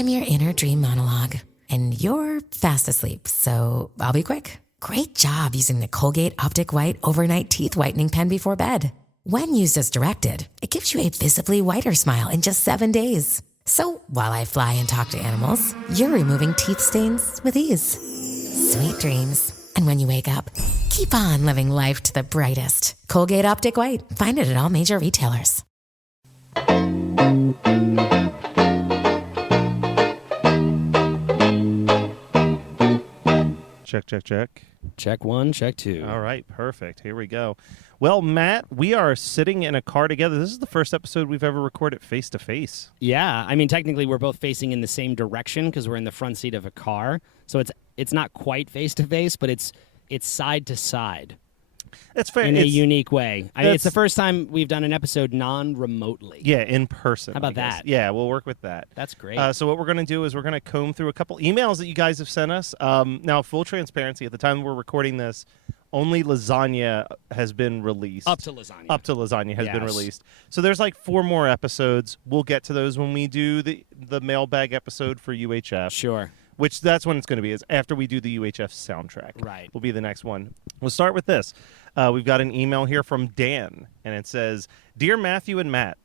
I'm your inner dream monologue, and you're fast asleep, so I'll be quick. Great job using the Colgate Optic White Overnight Teeth Whitening Pen before bed. When used as directed, it gives you a visibly whiter smile in just 7 days. So while I fly and talk to animals, you're removing teeth stains with ease. Sweet dreams. And when you wake up, keep on living life to the brightest. Colgate Optic White. Find it at all major retailers. Check, check, check. Check one, check two. All right, perfect. Here we go. Well, Matt, we are sitting in a car together. This is the first episode we've ever recorded face-to-face. Yeah, I mean, technically we're both facing in the same direction because we're in the front seat of a car. So it's not quite face-to-face, but it's side-to-side. That's fair. In a unique way. I mean, it's the first time we've done an episode non-remotely. Yeah, in person. How about that? Yeah, we'll work with that. That's great. So what we're going to do is we're going to comb through a couple emails that you guys have sent us. Now, full transparency, at the time we're recording this, only Lasagna has been released. Up to Lasagna. Up to Lasagna has been released. So there's like 4 more episodes. We'll get to those when we do the mailbag episode for UHF. Sure. Which that's when it's going to be, is after we do the UHF soundtrack. Right. Will be the next one. We'll start with this. We've got an email here from Dan, and it says, Dear Matthew and Matt,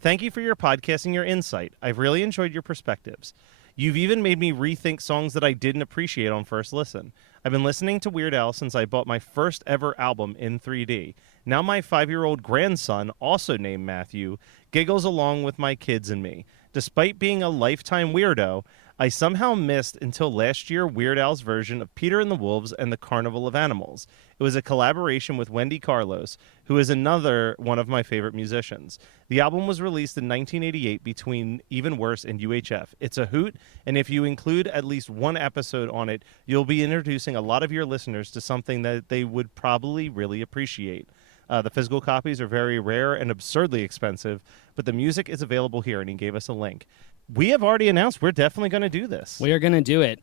thank you for your podcast and your insight. I've really enjoyed your perspectives. You've even made me rethink songs that I didn't appreciate on first listen. I've been listening to Weird Al since I bought my first ever album in 3D. Now my 5-year-old grandson, also named Matthew, giggles along with my kids and me. Despite being a lifetime weirdo, I somehow missed until last year Weird Al's version of Peter and the Wolves and the Carnival of Animals. It was a collaboration with Wendy Carlos, who is another one of my favorite musicians. The album was released in 1988 between Even Worse and UHF. It's a hoot, and if you include at least one episode on it, you'll be introducing a lot of your listeners to something that they would probably really appreciate. The physical copies are very rare and absurdly expensive, but the music is available here, and he gave us a link. We have already announced we're definitely going to do this. We are going to do it.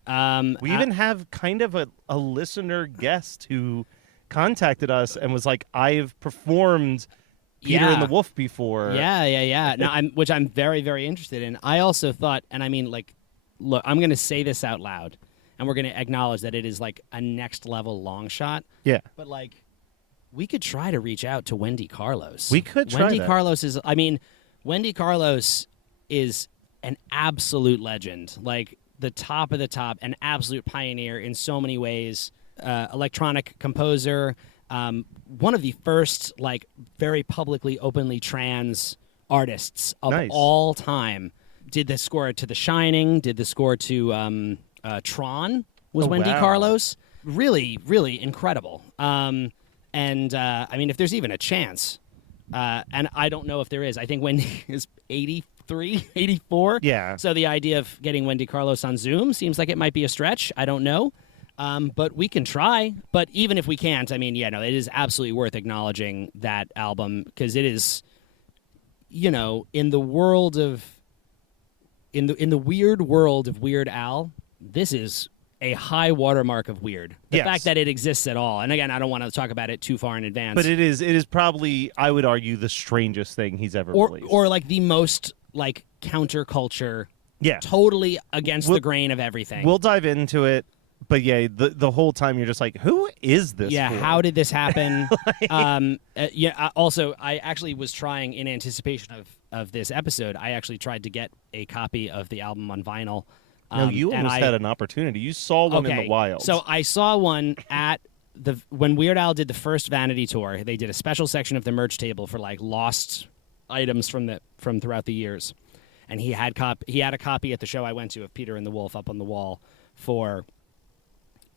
We even have kind of a listener guest who contacted us and was like, I've performed Peter and the Wolf before. Yeah. No, which I'm very, very interested in. I also thought, and I mean, like, look, I'm going to say this out loud, and we're going to acknowledge that it is like a next level long shot. Yeah. But like, we could try to reach out to Wendy Carlos. We could try Wendy that. Carlos is, I mean, Wendy Carlos is an absolute legend, like the top of the top, an absolute pioneer in so many ways. Electronic composer, one of the first like very publicly, openly trans artists of all time. Did the score to The Shining. Did the score to Tron. Was Wendy Carlos. Really, really incredible. And I mean, if there's even a chance, and I don't know if there is. I think Wendy is 83, 84. Yeah. So the idea of getting Wendy Carlos on Zoom seems like it might be a stretch. I don't know. But we can try. But even if we can't, I mean, it is absolutely worth acknowledging that album because it is, in the world of, in the weird world of Weird Al, this is a high watermark of weird. The fact that it exists at all. And again, I don't want to talk about it too far in advance. But it is probably, I would argue, the strangest thing he's ever released. Or like the most like counterculture. Yeah. Totally against the grain of everything. We'll dive into it. But yeah, the whole time you're just like, who is this? Yeah, for? How did this happen? Also, I actually was trying in anticipation of this episode. I actually tried to get a copy of the album on vinyl. No, you almost had an opportunity. You saw one in the wild. So I saw one at when Weird Al did the first Vanity tour. They did a special section of the merch table for like lost items from throughout the years, and he had a copy at the show I went to of Peter and the Wolf up on the wall for.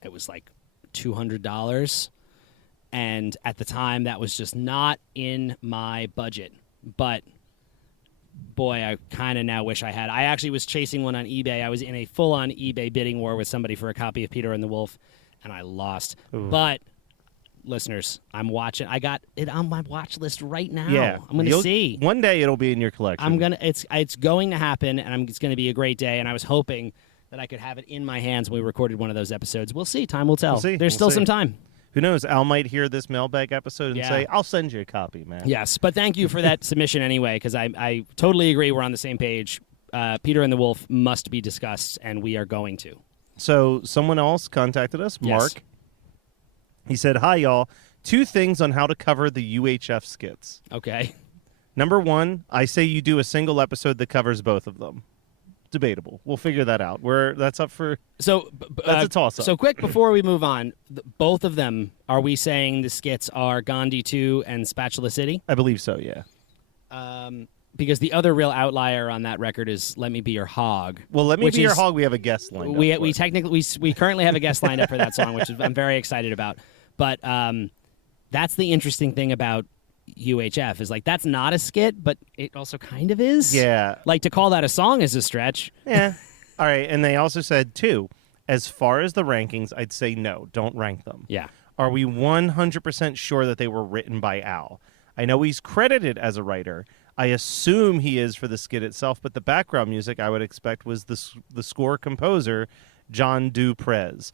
It was like $200, and at the time that was just not in my budget. But boy, I kind of now wish I had. I actually was chasing one on eBay. I was in a full-on eBay bidding war with somebody for a copy of Peter and the Wolf, and I lost. Ooh. But listeners, I'm watching. I got it on my watch list right now. Yeah, I'm going to see. One day it'll be in your collection. It's going to happen, and it's going to be a great day. And I was hoping that I could have it in my hands when we recorded one of those episodes. We'll see. Time will tell. There's still some time. Who knows? Al might hear this mailbag episode and say, I'll send you a copy, man. Yes, but thank you for that submission anyway, because I totally agree we're on the same page. Peter and the Wolf must be discussed, and we are going to. So someone else contacted us, Yes. Mark. He said, "Hi, y'all. 2 things on how to cover the UHF skits. Okay. Number 1, I say you do a single episode that covers both of them. Debatable. We'll figure that out. That's up for... So That's a toss-up. So quick before we move on, both of them, are we saying the skits are Gandhi 2 and Spatula City? I believe so, yeah. Because the other real outlier on that record is Let Me Be Your Hog. Well, Let Me which Be Your is- Hog, we have a guest lined up We for. technically we currently have a guest lined up for that song, which I'm very excited about. But that's the interesting thing about UHF is like that's not a skit, but it also kind of is. Yeah. Like to call that a song is a stretch. Yeah. All right, and they also said, 2, as far as the rankings, I'd say no, don't rank them. Yeah. Are we 100% sure that they were written by Al? I know he's credited as a writer. I assume he is for the skit itself, but the background music I would expect was the score composer, John Duprez.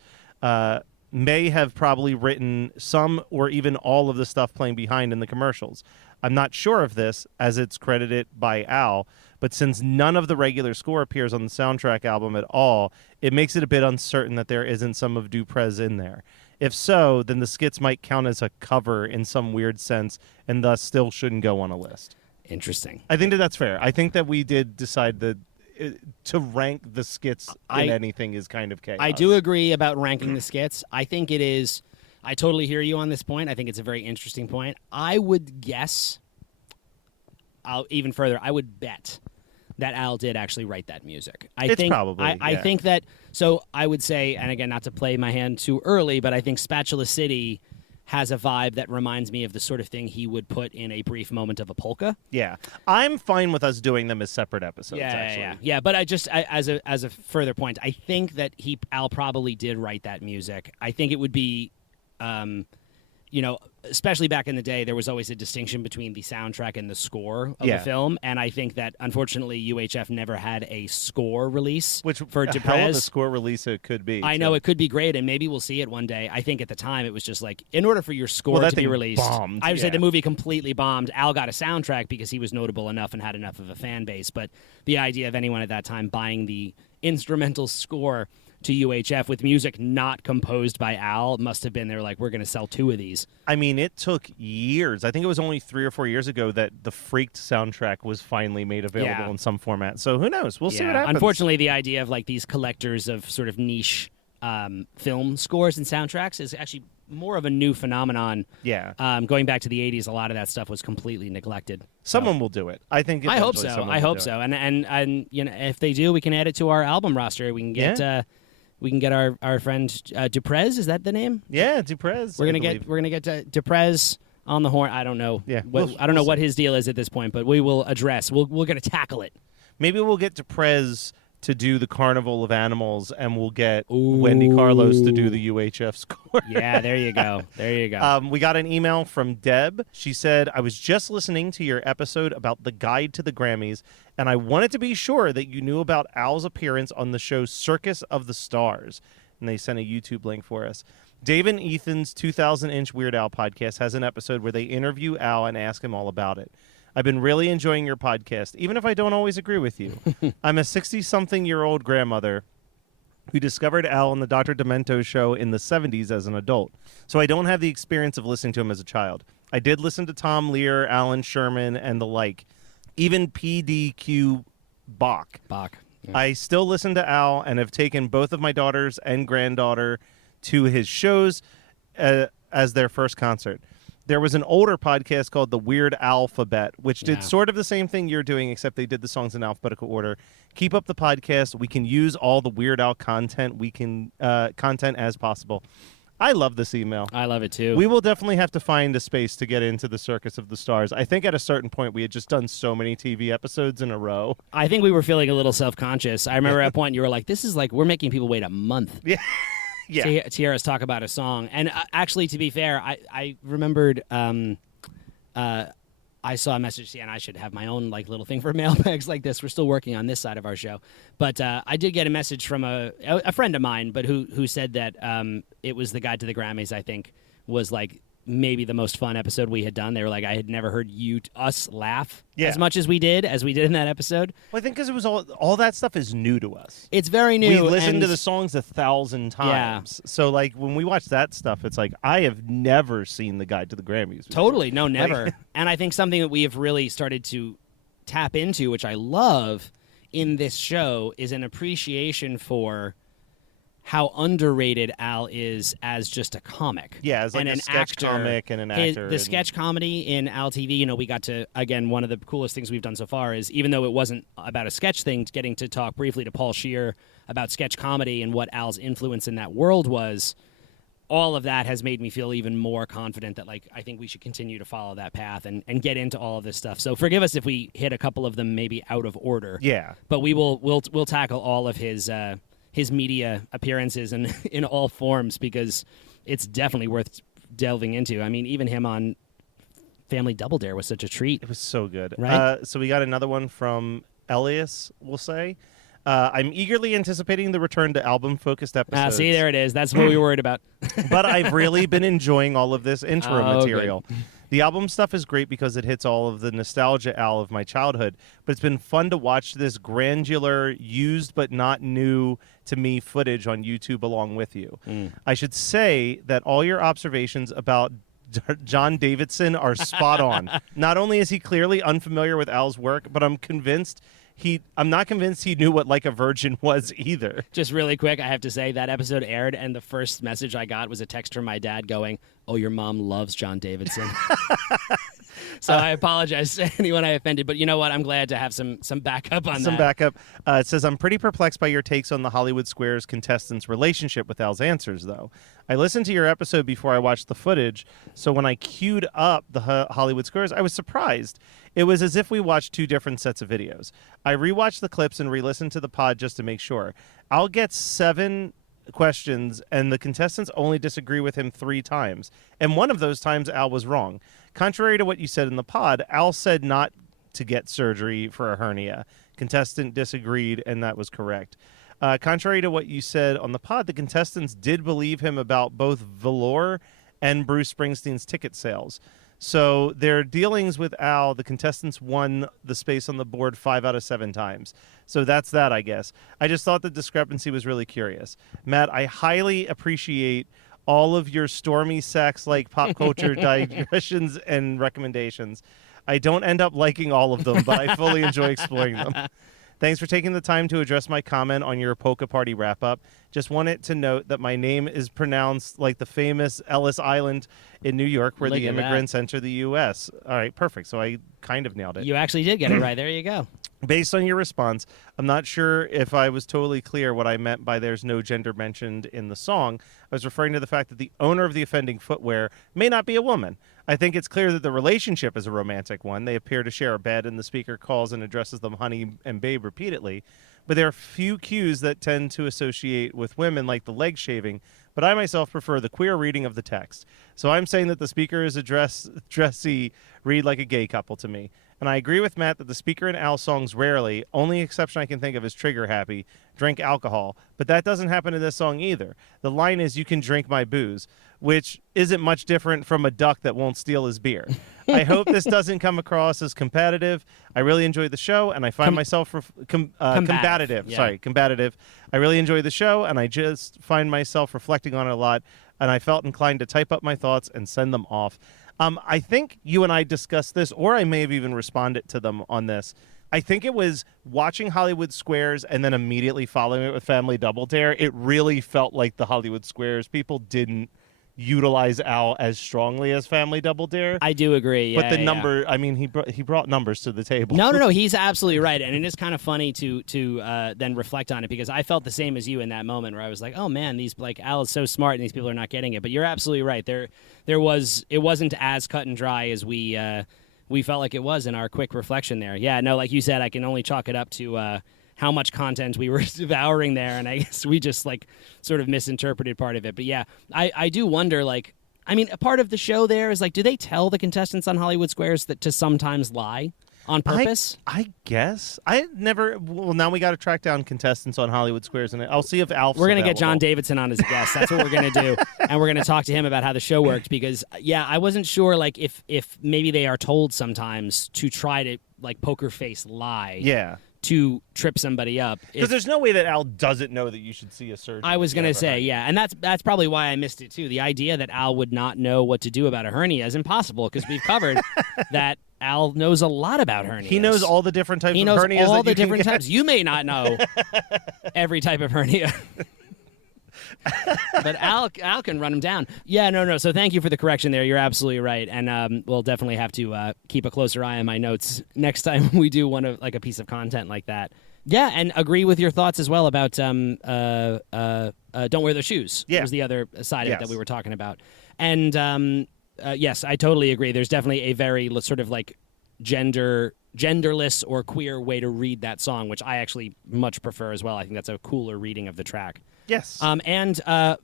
May have probably written some or even all of the stuff playing behind in the commercials. I'm not sure of this, as it's credited by Al, but since none of the regular score appears on the soundtrack album at all, it makes it a bit uncertain that there isn't some of Duprez in there. If so, then the skits might count as a cover in some weird sense, and thus still shouldn't go on a list. Interesting. I think that's fair. I think that we did decide that to rank the skits in anything is kind of chaos. I do agree about ranking the skits. I think it is. I totally hear you on this point. I think it's a very interesting point. I would guess. Even further. I would bet that Al did actually write that music. I think that. So I would say, and again, not to play my hand too early, but I think Spatula City has a vibe that reminds me of the sort of thing he would put in A Brief Moment of a Polka. Yeah, I'm fine with us doing them as separate episodes. Yeah. But as a further point, I think that Al probably did write that music. I think it would be, especially back in the day, there was always a distinction between the soundtrack and the score of the film, and I think that unfortunately UHF never had a score release for Duprez. Hell of a score release it could be. I know it could be great, and maybe we'll see it one day. I think at the time it was just like, in order for your score to be released, I would say the movie completely bombed. Al got a soundtrack because he was notable enough and had enough of a fan base, but the idea of anyone at that time buying the instrumental score to UHF with music not composed by Al must have been, they were like, we're going to sell 2 of these. I mean, it took years. I think it was only 3 or 4 years ago that the Freaked soundtrack was finally made available in some format. So who knows? We'll see what happens. Unfortunately, the idea of like these collectors of sort of niche film scores and soundtracks is actually more of a new phenomenon. Yeah. Going back to the 80s, a lot of that stuff was completely neglected. Someone will do it. I think. I hope so. I hope so. And if they do, we can add it to our album roster. We can get we can get our friend Duprez. Is that the name? Yeah, Duprez. We're gonna get Duprez on the horn. I don't know. Yeah, I don't know what his deal is at this point, but we will address. We're gonna tackle it. Maybe we'll get Duprez to do the Carnival of Animals, and we'll get Wendy Carlos to do the UHF score. Yeah, there you go. There you go. We got an email from Deb. She said, I was just listening to your episode about the guide to the Grammys, and I wanted to be sure that you knew about Al's appearance on the show Circus of the Stars. And they sent a YouTube link for us. Dave and Ethan's 2,000-inch Weird Al podcast has an episode where they interview Al and ask him all about it. I've been really enjoying your podcast, even if I don't always agree with you. I'm a 60-something-year-old grandmother who discovered Al on the Dr. Demento show in the 70s as an adult, so I don't have the experience of listening to him as a child. I did listen to Tom Lear, Alan Sherman, and the like, even PDQ Bach. Yeah. I still listen to Al and have taken both of my daughters and granddaughter to his shows as their first concert. There was an older podcast called The Weird Alphabet, which did sort of the same thing you're doing, except they did the songs in alphabetical order. Keep up the podcast. We can use all the Weird Al content content as possible. I love this email. I love it too. We will definitely have to find a space to get into the Circus of the Stars. I think at a certain point we had just done so many TV episodes in a row. I think we were feeling a little self-conscious. I remember at a point you were like, this is like, we're making people wait a month. Yeah. Yeah. To hear us talk about a song. And actually, to be fair, I remembered I saw a message, and I should have my own like little thing for mailbags like this. We're still working on this side of our show. But I did get a message from a friend of mine, but who said that it was the Guide to the Grammys, I think, was like maybe the most fun episode we had done. They were like, I had never heard us laugh Yeah. as much as we did in that episode. Well, I think because it was all that stuff is new to us. It's very new. We listened and to the songs 1,000 times. So, like, when we watch that stuff, it's like, I have never seen the Guide to the Grammys before. Totally. No, never. And I think something that we have really started to tap into, which I love in this show, is an appreciation for how underrated Al is as just a comic. Yeah, as like and a an sketch actor. comic and an actor. The sketch comedy in Al TV, we got to, again, one of the coolest things we've done so far is, even though it wasn't about a sketch thing, getting to talk briefly to Paul Scheer about sketch comedy and what Al's influence in that world was, all of that has made me feel even more confident that, like, I think we should continue to follow that path and get into all of this stuff. So forgive us if we hit a couple of them maybe out of order. Yeah. But we'll tackle all of his media appearances and in all forms, because it's definitely worth delving into. I mean, even him on Family Double Dare was such a treat. It was so good. Right? So we got another one from Elias, we'll say. I'm eagerly anticipating the return to album-focused episodes. See, there it is. That's what we were worried about. But I've really been enjoying all of this intro material. Good. The album stuff is great because it hits all of the nostalgia Al of my childhood, but it's been fun to watch this granular, used but not new to me footage on YouTube along with you. I should say that all your observations about John Davidson are spot on. Not only is he clearly unfamiliar with Al's work, but I'm not convinced he knew what Like a Virgin was either. Just really quick, I have to say that episode aired, and the first message I got was a text from my dad going, "Oh, your mom loves John Davidson." So I apologize to anyone I offended, but you know what? I'm glad to have some backup on that. Some backup. It says, I'm pretty perplexed by your takes on the Hollywood Squares contestants' relationship with Al's answers, though. I listened to your episode before I watched the footage, so when I queued up the Hollywood Squares, I was surprised. It was as if we watched two different sets of videos. I rewatched the clips and re-listened to the pod just to make sure. Al gets 7 questions, and the contestants only disagree with him 3 times. And one of those times, Al was wrong. Contrary to what you said in the pod, Al said not to get surgery for a hernia. Contestant disagreed, and that was correct. Contrary to what you said on the pod, the contestants did believe him about both velour and Bruce Springsteen's ticket sales. So their dealings with Al, the contestants won the space on the board 5 out of 7 times. So that's that, I guess. I just thought the discrepancy was really curious. Matt, I highly appreciate all of your stormy sex-like pop culture digressions and recommendations. I don't end up liking all of them, but I fully enjoy exploring them. Thanks for taking the time to address my comment on your Polka Party wrap-up. Just wanted to note that my name is pronounced like the famous Ellis Island in New York where the immigrants enter the U.S. All right, perfect. So I kind of nailed it. You actually did get it right. There you go. Based on your response, I'm not sure if I was totally clear what I meant by there's no gender mentioned in the song. I was referring to the fact that the owner of the offending footwear may not be a woman. I think it's clear that the relationship is a romantic one. They appear to share a bed, and the speaker calls and addresses them honey and babe repeatedly. But there are few cues that tend to associate with women, like the leg shaving, but I myself prefer the queer reading of the text. So I'm saying that the speaker is dressy, read like a gay couple to me. And I agree with Matt that the speaker in Al songs rarely, only exception I can think of is Trigger Happy, drink alcohol. But that doesn't happen in this song either. The line is, you can drink my booze, which isn't much different from a duck that won't steal his beer. I hope this doesn't come across as competitive. I really enjoyed the show, and I find myself combative. Yeah. Sorry, combative. I really enjoy the show, and I just find myself reflecting on it a lot, and I felt inclined to type up my thoughts and send them off. I think you and I discussed this, or I may have even responded to them on this. I think it was watching Hollywood Squares and then immediately following it with Family Double Dare. It really felt like the Hollywood Squares people didn't utilize Al as strongly as Family Double Dare. I do agree. But the number, I mean, he brought numbers to the table. No, he's absolutely right, and it is kind of funny to then reflect on it, because I felt the same as you in that moment where I was like, oh man, Al is so smart and these people are not getting it. But you're absolutely right. It wasn't as cut and dry as we felt like it was in our quick reflection there. Yeah, no, like you said, I can only chalk it up to how much content we were devouring there, and I guess we just sort of misinterpreted part of it. But yeah, I do wonder, a part of the show there is do they tell the contestants on Hollywood Squares that to sometimes lie? on purpose? I guess. I never. Well, now we got to track down contestants on Hollywood Squares, and I'll see if Alf's We're going to get John available. Davidson on as a guest. That's what we're going to do. And we're going to talk to him about how the show worked because, I wasn't sure like if maybe they are told sometimes to try to like poker face lie Yeah. to trip somebody up. Because there's no way that Al doesn't know that you should see a surgeon. I was going to say, yeah, and that's probably why I missed it too. The idea that Al would not know what to do about a hernia is impossible because we've covered that Al knows a lot about hernias. He knows all the different types He of knows hernias all that the you can different get. types. You may not know every type of hernia. But Al can run him down. Yeah, no. So thank you for the correction there. You're absolutely right, and we'll definitely have to keep a closer eye on my notes next time we do one of like a piece of content like that. Yeah, and agree with your thoughts as well about don't wear those shoes. Yeah. Was the other side of it that Yes. we were talking about, and yes, I totally agree. There's definitely a very sort of like genderless or queer way to read that song, which I actually much prefer as well. I think that's a cooler reading of the track. Yes. And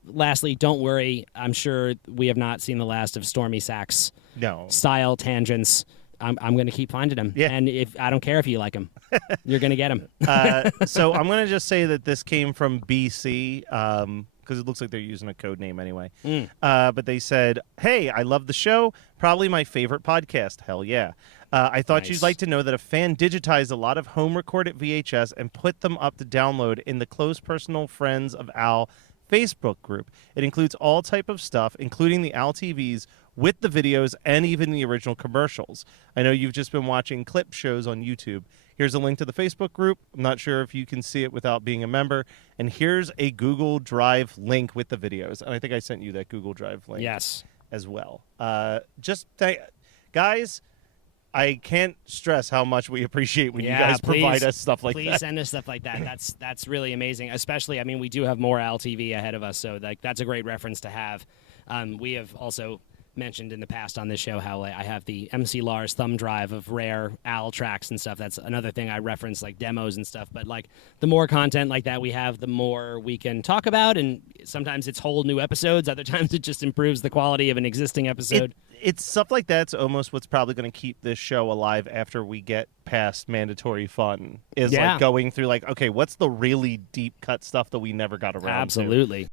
lastly, don't worry. I'm sure we have not seen the last of Stormy Sacks No. style tangents. I'm going to keep finding them. Yeah. And if I don't care if you like them, you're going to get them. So I'm going to just say that this came from BC because it looks like they're using a code name anyway. But they said, hey, I love the show. Probably my favorite podcast. Hell yeah. I thought Nice. you'd like to know that a fan digitized a lot of home-recorded VHS and put them up to download in the Close Personal Friends of Al Facebook group. It includes all type of stuff, including the Al TVs with the videos and even the original commercials. I know you've just been watching clip shows on YouTube. Here's a link to the Facebook group. I'm not sure if you can see it without being a member. And here's a Google Drive link with the videos. And I think I sent you that Google Drive link Yes. as well. Guys, I can't stress how much we appreciate when you guys provide us stuff like please that. send us stuff like that. That's really amazing. Especially, I mean, we do have more Al TV ahead of us, so like that's a great reference to have. We have also mentioned in the past on this show how I have the MC Lars thumb drive of rare Al tracks and stuff. That's another thing I reference, like demos and stuff. But like the more content like that we have, the more we can talk about. And sometimes it's whole new episodes. Other times it just improves the quality of an existing episode. It's stuff like that's almost what's probably going to keep this show alive after we get past mandatory fun is Yeah. like going through like, okay, what's the really deep cut stuff that we never got around Absolutely.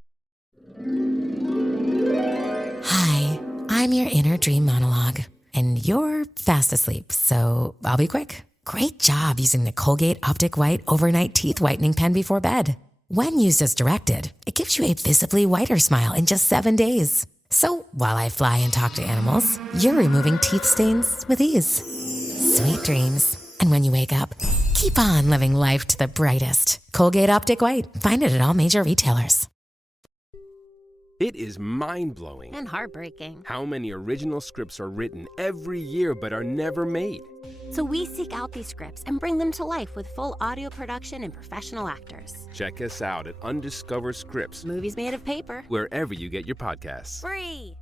Hi, I'm your inner dream monologue, and you're fast asleep, so I'll be quick. Great job using the Colgate Optic White Overnight Teeth Whitening Pen before bed. When used as directed, it gives you a visibly whiter smile in just 7 days. So while I fly and talk to animals, you're removing teeth stains with ease. Sweet dreams. And when you wake up, keep on living life to the brightest. Colgate Optic White. Find it at all major retailers. It is mind-blowing And heartbreaking. how many original scripts are written every year but are never made. So we seek out these scripts and bring them to life with full audio production and professional actors. Check us out at Undiscovered Scripts, Movies made of paper. wherever you get your podcasts. Free.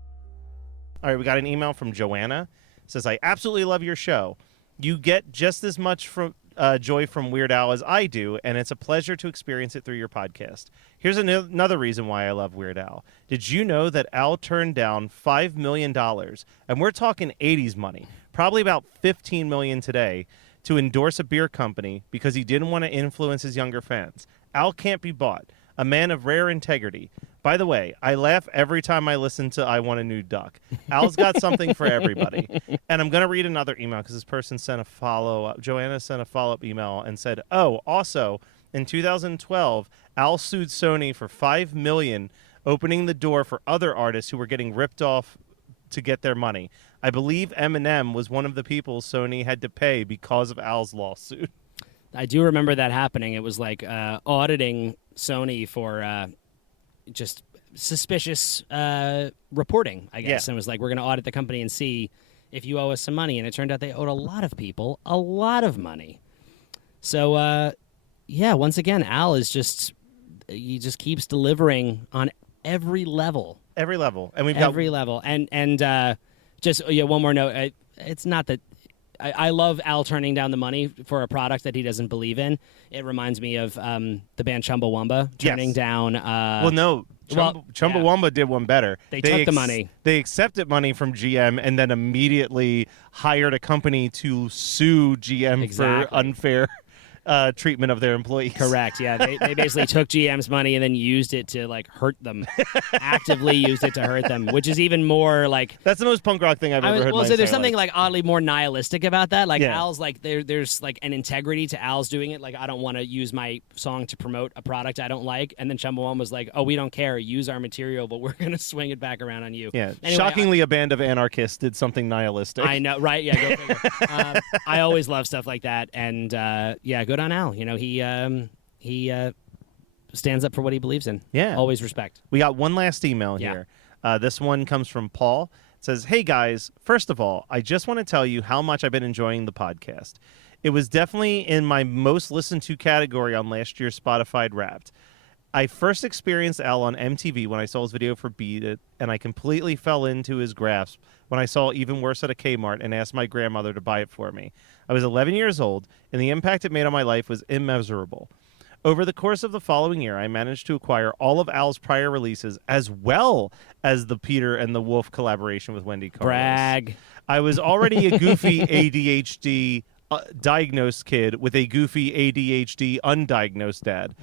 All right, we got an email from Joanna. It says, I absolutely love your show. You get just as much from joy from Weird Al as I do, and it's a pleasure to experience it through your podcast. Here's another reason why I love Weird Al. Did you know that Al turned down $5 million, and we're talking 80s money, probably about $15 million today, to endorse a beer company because he didn't want to influence his younger fans? Al can't be bought. A man of rare integrity. By the way, I laugh every time I listen to I Want a New Duck. Al's got something for everybody. And I'm going to read another email because this person sent a follow-up. Joanna sent a follow-up email and said, oh, also, in 2012, Al sued Sony for $5 million, opening the door for other artists who were getting ripped off to get their money. I believe Eminem was one of the people Sony had to pay because of Al's lawsuit. I do remember that happening. It was like auditing Sony for just suspicious reporting, I guess. Yeah. And it was like, we're going to audit the company and see if you owe us some money. And it turned out they owed a lot of people a lot of money. So, yeah, once again, Al is he just keeps delivering on every level. Every level. And we've Every got level. And just, one more note. It's not that I love Al turning down the money for a product that he doesn't believe in. It reminds me of the band Chumbawamba turning Yes. down. well, no, Chumbawamba did one better. They took the money. They accepted money from GM and then immediately hired a company to sue GM for unfair treatment of their employees. Correct. Yeah, they basically took GM's money and then used it to like hurt them, actively used it to hurt them, which is even more like that's the most punk rock thing I've ever heard. Well, so there's something like oddly more nihilistic about that. Like Yeah. Al's like there's like an integrity to Al's doing it. Like I don't want to use my song to promote a product I don't like, and then Chumbawamba was like, oh, we don't care, use our material, but we're gonna swing it back around on you. Yeah. Anyway, Shockingly, a band of anarchists did something nihilistic. I know, right? Yeah, go figure. I always love stuff like that, and yeah, good on Al. You know, he stands up for what he believes in. Yeah. Always respect. We got one last email here. This one comes from Paul. It says, hey, guys, first of all, I just want to tell you how much I've been enjoying the podcast. It was definitely in my most listened to category on last year's Spotify Wrapped. I first experienced Al on MTV when I saw his video for Beat It, and I completely fell into his grasp when I saw Even Worse at a Kmart and asked my grandmother to buy it for me. I was 11 years old, and the impact it made on my life was immeasurable. Over the course of the following year, I managed to acquire all of Al's prior releases, as well as the Peter and the Wolf collaboration with Wendy Carlos. Brag. I was already a goofy ADHD diagnosed kid with a goofy ADHD undiagnosed dad,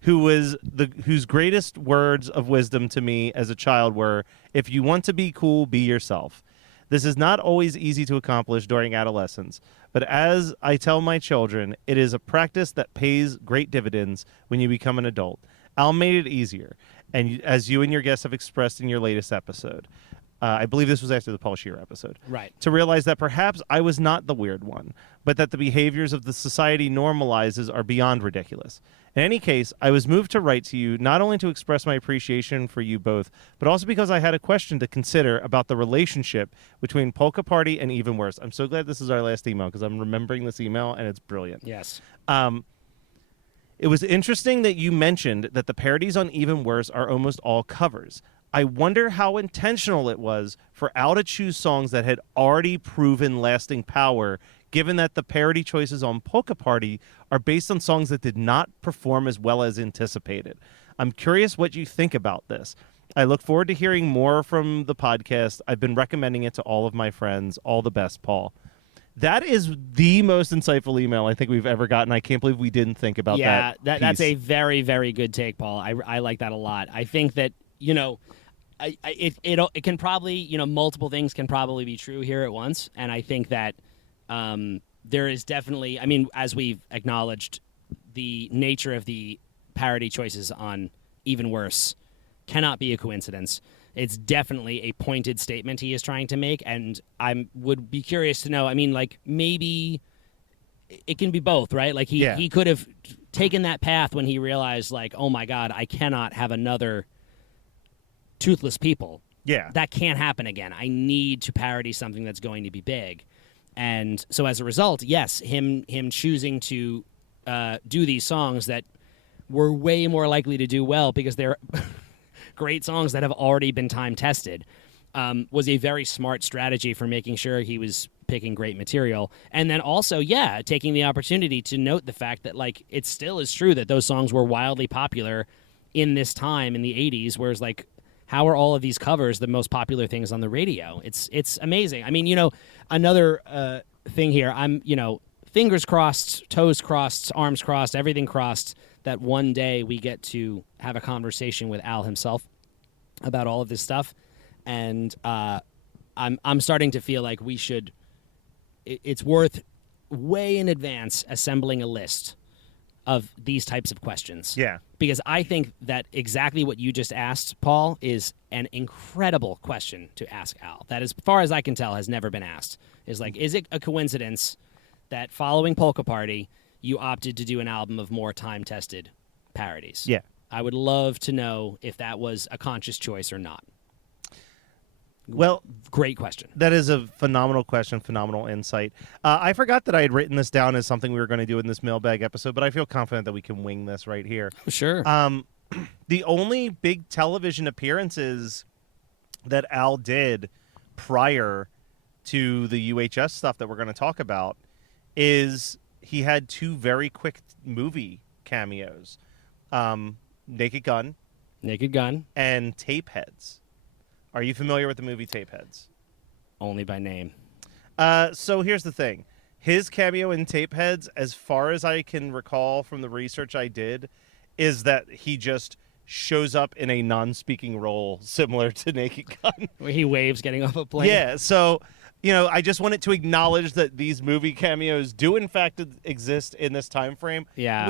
whose greatest words of wisdom to me as a child were, if you want to be cool, be yourself. This is not always easy to accomplish during adolescence, but as I tell my children, it is a practice that pays great dividends when you become an adult. Al made it easier, and as you and your guests have expressed in your latest episode, I believe this was after the Paul Scheer episode, Right. to realize that perhaps I was not the weird one, but that the behaviors of the society normalizes are beyond ridiculous. In any case, I was moved to write to you not only to express my appreciation for you both, but also because I had a question to consider about the relationship between Polka Party and Even Worse. I'm so glad this is our last email because I'm remembering this email and it's brilliant. Yes. It was interesting that you mentioned that the parodies on Even Worse are almost all covers. I wonder how intentional it was for Al to choose songs that had already proven lasting power, given that the parody choices on Polka Party are based on songs that did not perform as well as anticipated. I'm curious what you think about this. I look forward to hearing more from the podcast. I've been recommending it to all of my friends. All the best, Paul. That is the most insightful email I think we've ever gotten. I can't believe we didn't think about that. Yeah, that's a very, very good take, Paul. I like that a lot. I think that, you know, it can probably, you know, multiple things can probably be true here at once. And I think that there is definitely, I mean, as we've acknowledged, the nature of the parody choices on Even Worse cannot be a coincidence. It's definitely a pointed statement he is trying to make, and I would be curious to know, I mean, like, maybe it can be both, right? Like, he could have taken that path when he realized, like, oh, my God, I cannot have another Toothless People. Yeah. That can't happen again. I need to parody something that's going to be big. And so as a result, yes, him choosing to do these songs that were way more likely to do well because they're great songs that have already been time-tested was a very smart strategy for making sure he was picking great material. And then also, yeah, taking the opportunity to note the fact that, like, it still is true that those songs were wildly popular in this time in the 80s, whereas, like, how are all of these covers the most popular things on the radio? It's amazing. I mean, you know, another thing here, I'm, you know, fingers crossed, toes crossed, arms crossed, everything crossed, that one day we get to have a conversation with Al himself about all of this stuff. And I'm starting to feel like we should, it's worth way in advance assembling a list of these types of questions. Yeah. Because I think that exactly what you just asked, Paul, is an incredible question to ask Al. That, as far as I can tell, has never been asked. Is like, is it a coincidence that following Polka Party, you opted to do an album of more time-tested parodies? Yeah. I would love to know if that was a conscious choice or not. Well, great question. That is a phenomenal question, phenomenal insight. I forgot that I had written this down as something we were going to do in this mailbag episode, but I feel confident that we can wing this right here. Sure. The only big television appearances that Al did prior to the UHS stuff that we're going to talk about is he had two very quick movie cameos. Naked Gun Naked Gun. and Tapeheads. Are you familiar with the movie Tapeheads? Only by name. So here's the thing. His cameo in Tapeheads, as far as I can recall from the research I did, is that he just shows up in a non-speaking role similar to Naked Gun. Where he waves getting off a plane. Yeah, so, I just wanted to acknowledge that these movie cameos do in fact exist in this time frame. Yeah.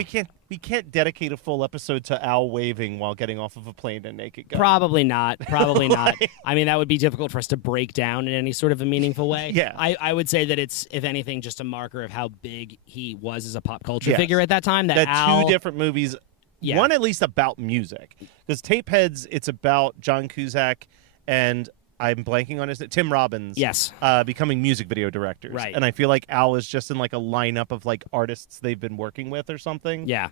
We can't dedicate a full episode to Al waving while getting off of a plane in Naked Gun. Probably not. Probably not. I mean, that would be difficult for us to break down in any sort of a meaningful way. Yeah. I would say that it's, if anything, just a marker of how big he was as a pop culture Yes. figure at that time. That Two Al, different movies. Yeah. One at least about music. Because Tapeheads, it's about John Cusack and I'm blanking on his name, Tim Robbins. Yes. Becoming music video directors. Right. And I feel like Al is just in like a lineup of like artists they've been working with or something. Yeah.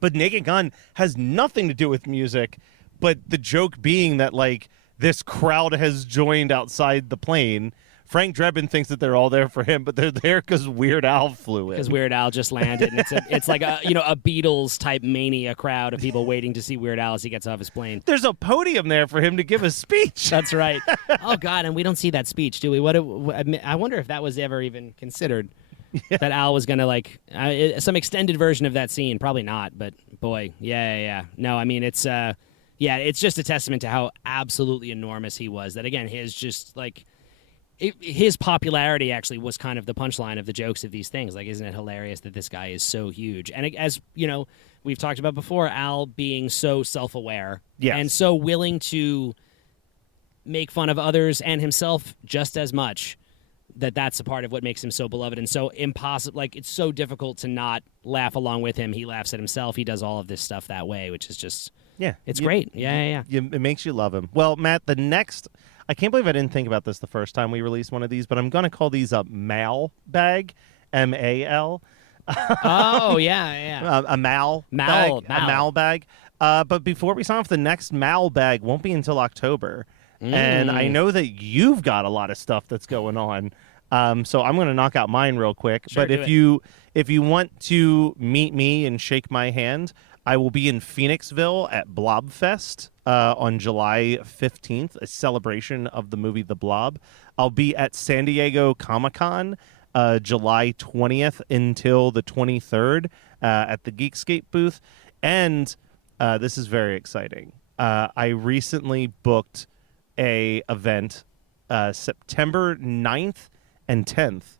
But Naked Gun has nothing to do with music, but the joke being that like this crowd has joined outside the plane. Frank Drebin thinks that they're all there for him, but they're there because Weird Al flew in. Because Weird Al just landed, and it's like a Beatles type mania crowd of people waiting to see Weird Al as he gets off his plane. There's a podium there for him to give a speech. That's right. Oh God, and we don't see that speech, do we? I wonder if that was ever even considered. Yeah. That Al was gonna some extended version of that scene. Probably not, but boy, yeah. No, I mean it's just a testament to how absolutely enormous he was. That again, his popularity actually was kind of the punchline of the jokes of these things. Like, isn't it hilarious that this guy is so huge? And as we've talked about before, Al being so self-aware and so willing to make fun of others and himself just as much. That's a part of what makes him so beloved and so impossible. Like, it's so difficult to not laugh along with him. He laughs at himself. He does all of this stuff that way, which is just it's great. Yeah. It makes you love him. Well, Matt, the next. I can't believe I didn't think about this the first time we released one of these, but I'm going to call these a mal bag, M-A-L. Oh, yeah. A mal bag. A mal bag. But before we sign off, the next mal bag won't be until October. And I know that you've got a lot of stuff that's going on. So I'm going to knock out mine real quick. Sure, but if you want to meet me and shake my hand, I will be in Phoenixville at Blobfest on July 15th, a celebration of the movie The Blob. I'll be at San Diego Comic-Con July 20th until the 23rd at the Geekscape booth. And this is very exciting. I recently booked a event September 9th and 10th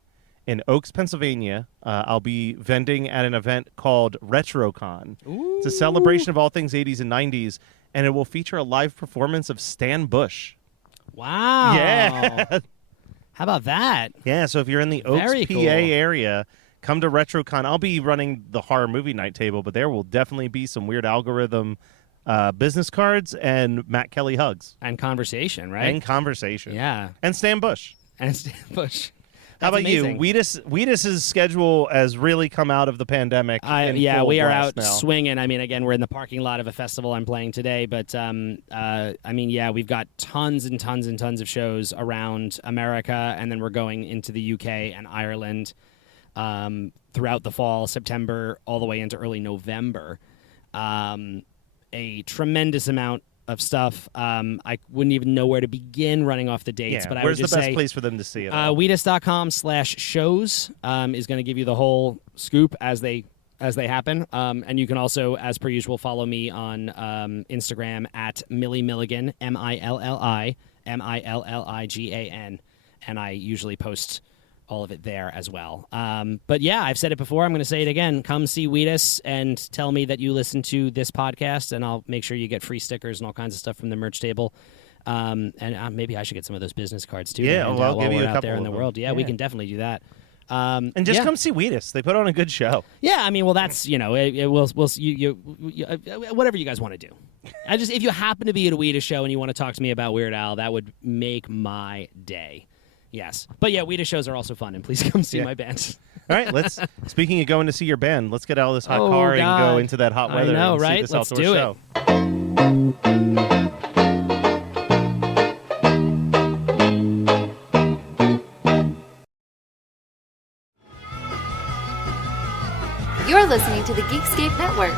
in Oaks, Pennsylvania. I'll be vending at an event called RetroCon. Ooh. It's a celebration of all things 80s and 90s, and it will feature a live performance of Stan Bush. Wow. Yeah. How about that? Yeah, so if you're in the Oaks, Very PA cool. area, come to RetroCon. I'll be running the horror movie night table, but there will definitely be some weird algorithm business cards and Matt Kelly hugs. And conversation, right? And conversation. Yeah. And Stan Bush. And Stan Bush. How about amazing. you? Wheatus's schedule has really come out of the pandemic. We are out now. swinging. I mean, again, we're in the parking lot of a festival I'm playing today, but we've got tons and tons and tons of shows around America, and then we're going into the UK and Ireland throughout the fall, September, all the way into early November. A tremendous amount of stuff. I wouldn't even know where to begin running off the dates, but I would where's just the best say, place for them to see it? Wheatus.com/shows is going to give you the whole scoop as they happen. And you can also, as per usual, follow me on Instagram at Millie Milligan, MILLIGAN, and I usually post all of it there as well. But yeah, I've said it before. I'm going to say it again. Come see Wheatus and tell me that you listen to this podcast, and I'll make sure you get free stickers and all kinds of stuff from the merch table. And maybe I should get some of those business cards too. Yeah, I'll give you a out couple there in the of them. world. Yeah, we can definitely do that. And just come see Wheatus. They put on a good show. Yeah, I mean, well, that's we'll whatever you guys want to do. If you happen to be at a Wheatus show and you want to talk to me about Weird Al, that would make my day. Yes. But yeah, Wheatus shows are also fun, and please come see my band. All right, speaking of going to see your band, let's get out of this hot car and go into that hot weather I know, and right? see this Let's outdoor do show. You're listening to the Geekscape Network.